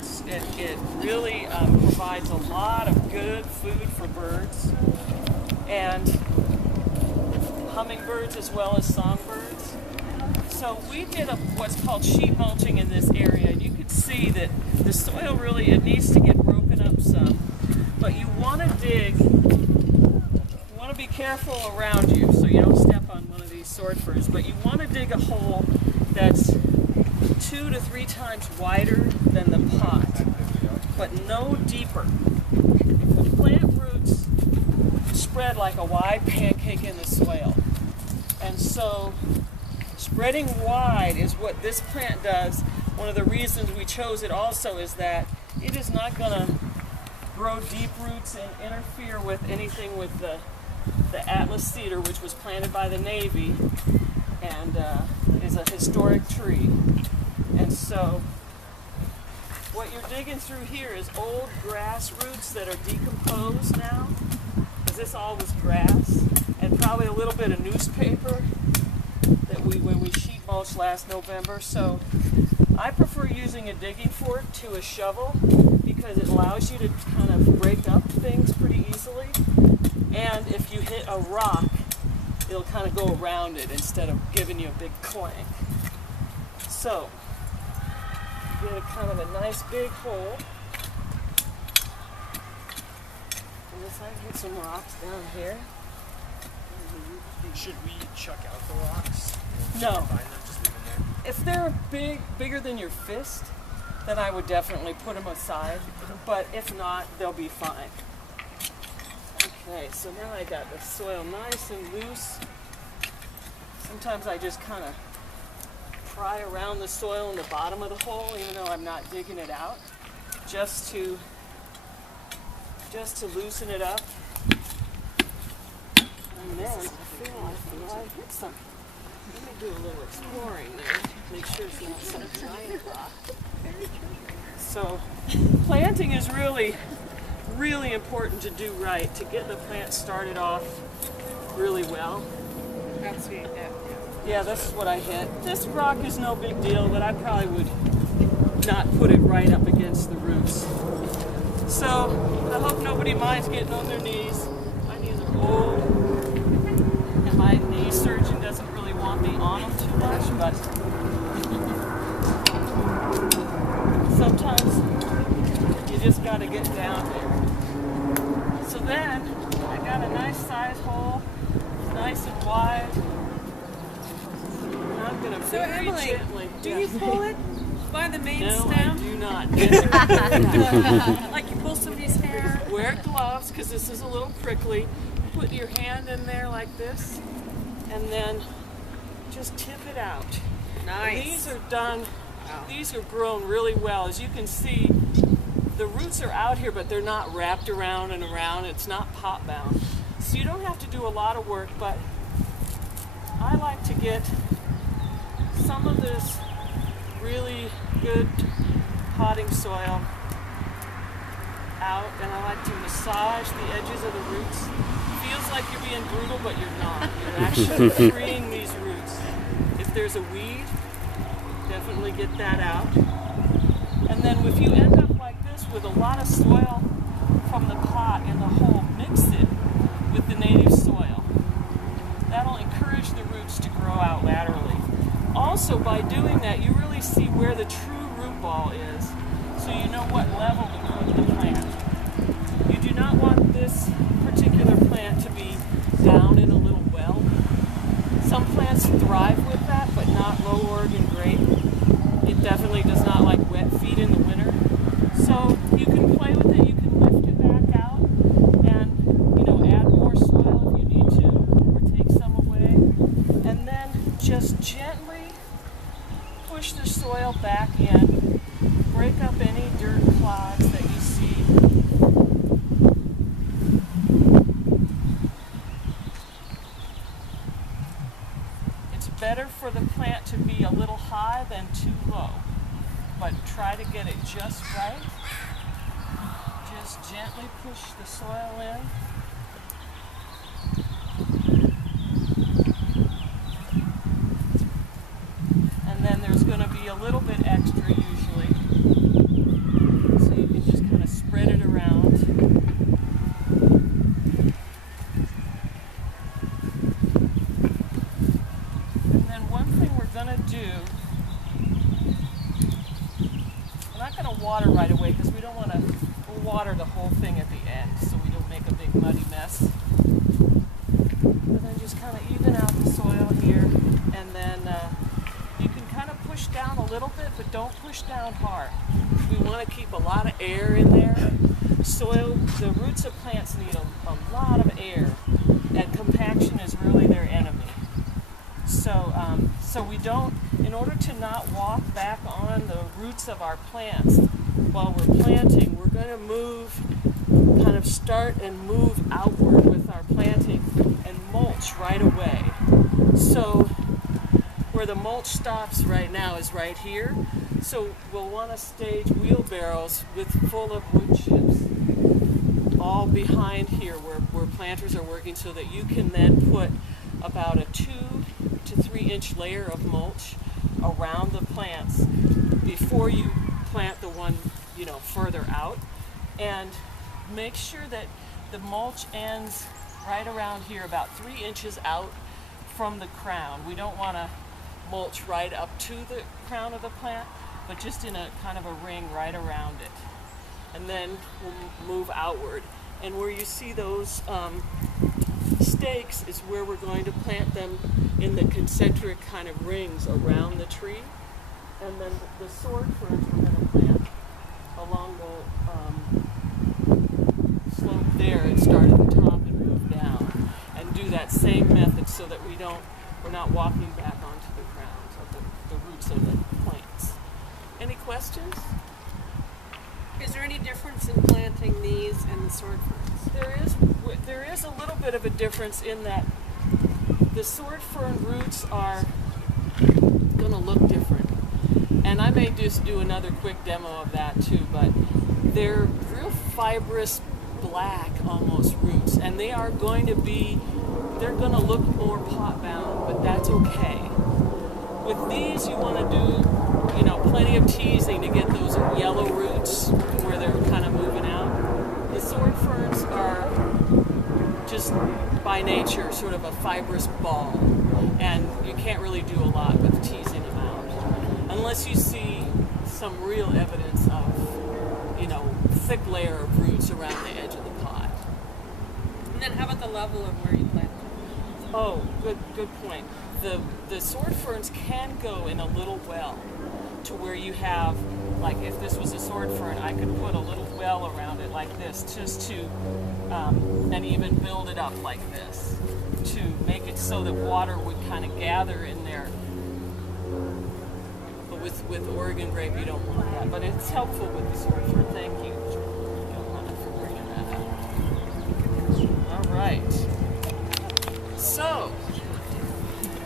birds. It really provides a lot of good food for birds and hummingbirds as well as songbirds. So we did what's called sheet mulching in this area, and you can see that the soil really, it needs to get broken up some. But you want to dig, you want to be careful around you so you don't step on one of these sword firs, but you want to dig a hole that's 2 to 3 times wider than the pot, but no deeper. The plant roots spread like a wide pancake in the soil. And so spreading wide is what this plant does. One of the reasons we chose it also is that it is not going to grow deep roots and interfere with anything with the Atlas cedar, which was planted by the Navy and is a historic tree. And so what you're digging through here is old grass roots that are decomposed now, because this all was grass, and probably a little bit of newspaper that when we sheet mulched last November. So I prefer using a digging fork to a shovel because it allows you to kind of break up things pretty easily. And if you hit a rock, it'll kind of go around it instead of giving you a big clank. So get a kind of a nice big hole. And this I get some rocks down here. Should we chuck out the rocks? No. Just leave them there? If they're bigger than your fist, then I would definitely put them aside. But if not, they'll be fine. Okay, so now I got the soil nice and loose. Sometimes I just kind of pry around the soil in the bottom of the hole, even though I'm not digging it out, just to loosen it up. And then I feel I hit something. Let me do a little exploring there, make sure it's not some giant rock. So planting is really, really important to do right, to get the plant started off really well. That's sweet, yeah. Yeah, this is what I hit. This rock is no big deal, but I probably would not put it right up against the roots. So I hope nobody minds getting on their knees. My knees are old, and my knee surgeon doesn't really want me on them too much, but sometimes you just got to get down there. So then I got a nice size hole, nice and wide. I'm going to very Emily, gently. do you pull it by the main No, stem? I do not. Like you pull somebody's hair? Wear gloves because this is a little prickly. Put your hand in there like this and then just tip it out. Nice. And these are done, Wow. these are grown really well. As you can see, the roots are out here, but they're not wrapped around and around. It's not pot bound. So you don't have to do a lot of work, but I like to get some of this really good potting soil out, and I like to massage the edges of the roots. Feels like you're being brutal, but you're not. You're actually freeing these roots. If there's a weed, definitely get that out. And then if you end up like this with a lot of soil from the pot in the hole, mix it with the native soil. That'll encourage the roots to grow out laterally. Also, by doing that, you really see where the true root ball is, so you know what level to put the plant. You do not want this particular plant to be down in a little well. Some plants thrive with that, but not low Oregon grape. It definitely does not like wet feet in the winter. So you can play with it, you can lift it back out, and add more soil if you need to, or take some away. And then just gently push the soil back in, break up any dirt clods that you see. It's better for the plant to be a little high than too low, but try to get it just right. Just gently push the soil in. And then there's going to be a little bit extra usually. water right away because we don't want to water the whole thing at the end so we don't make a big muddy mess. But then just kind of even out the soil here, and then you can kind of push down a little bit, but don't push down hard. We want to keep a lot of air in there. Soil, the roots of plants need a lot of air, and compaction is really their enemy. So we don't, in order to not walk back on the roots of our plants while we're planting, we're going to move, kind of start and move outward with our planting and mulch right away. So where the mulch stops right now is right here. So we'll want to stage wheelbarrows full of wood chips all behind here where planters are working, so that you can then put about a 2 to 3 inch layer of mulch around the plants before you plant the one, you know, further out. And make sure that the mulch ends right around here, about 3 inches out from the crown. We don't want to mulch right up to the crown of the plant, but just in a kind of a ring right around it. And then we'll move outward. And where you see those stakes is where we're going to plant them in the concentric kind of rings around the tree. And then the sword ferns we're going to plant along the slope there and start at the top and move down. And do that same method so that we're not walking back onto the ground of the roots of the plants. Any questions? Is there any difference in planting these and the sword ferns? There is a little bit of a difference in that the sword fern roots are going to look different. And I may just do another quick demo of that too, but they're real fibrous, black almost roots, and they are going to they're going to look more pot bound, but that's okay. With these, you want to do, you know, plenty of teasing to get those yellow roots where they're kind of moving out. The sword ferns are just by nature sort of a fibrous ball, and you can't really do a lot with teasing them out unless you see some real evidence of, you know, thick layer of roots around the edge of the pot. And then how about the level of where you plant them? Oh, good point. The sword ferns can go in a little well to where you have, like if this was a sword fern, I could put a little well around it like this, just to, and even build it up like this, to make it so that water would kind of gather in there. But with Oregon grape, you don't want that. But it's helpful with the sword fern. Thank you, Johanna, for bringing that up. All right. So,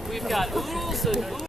we've got oodles and oodles.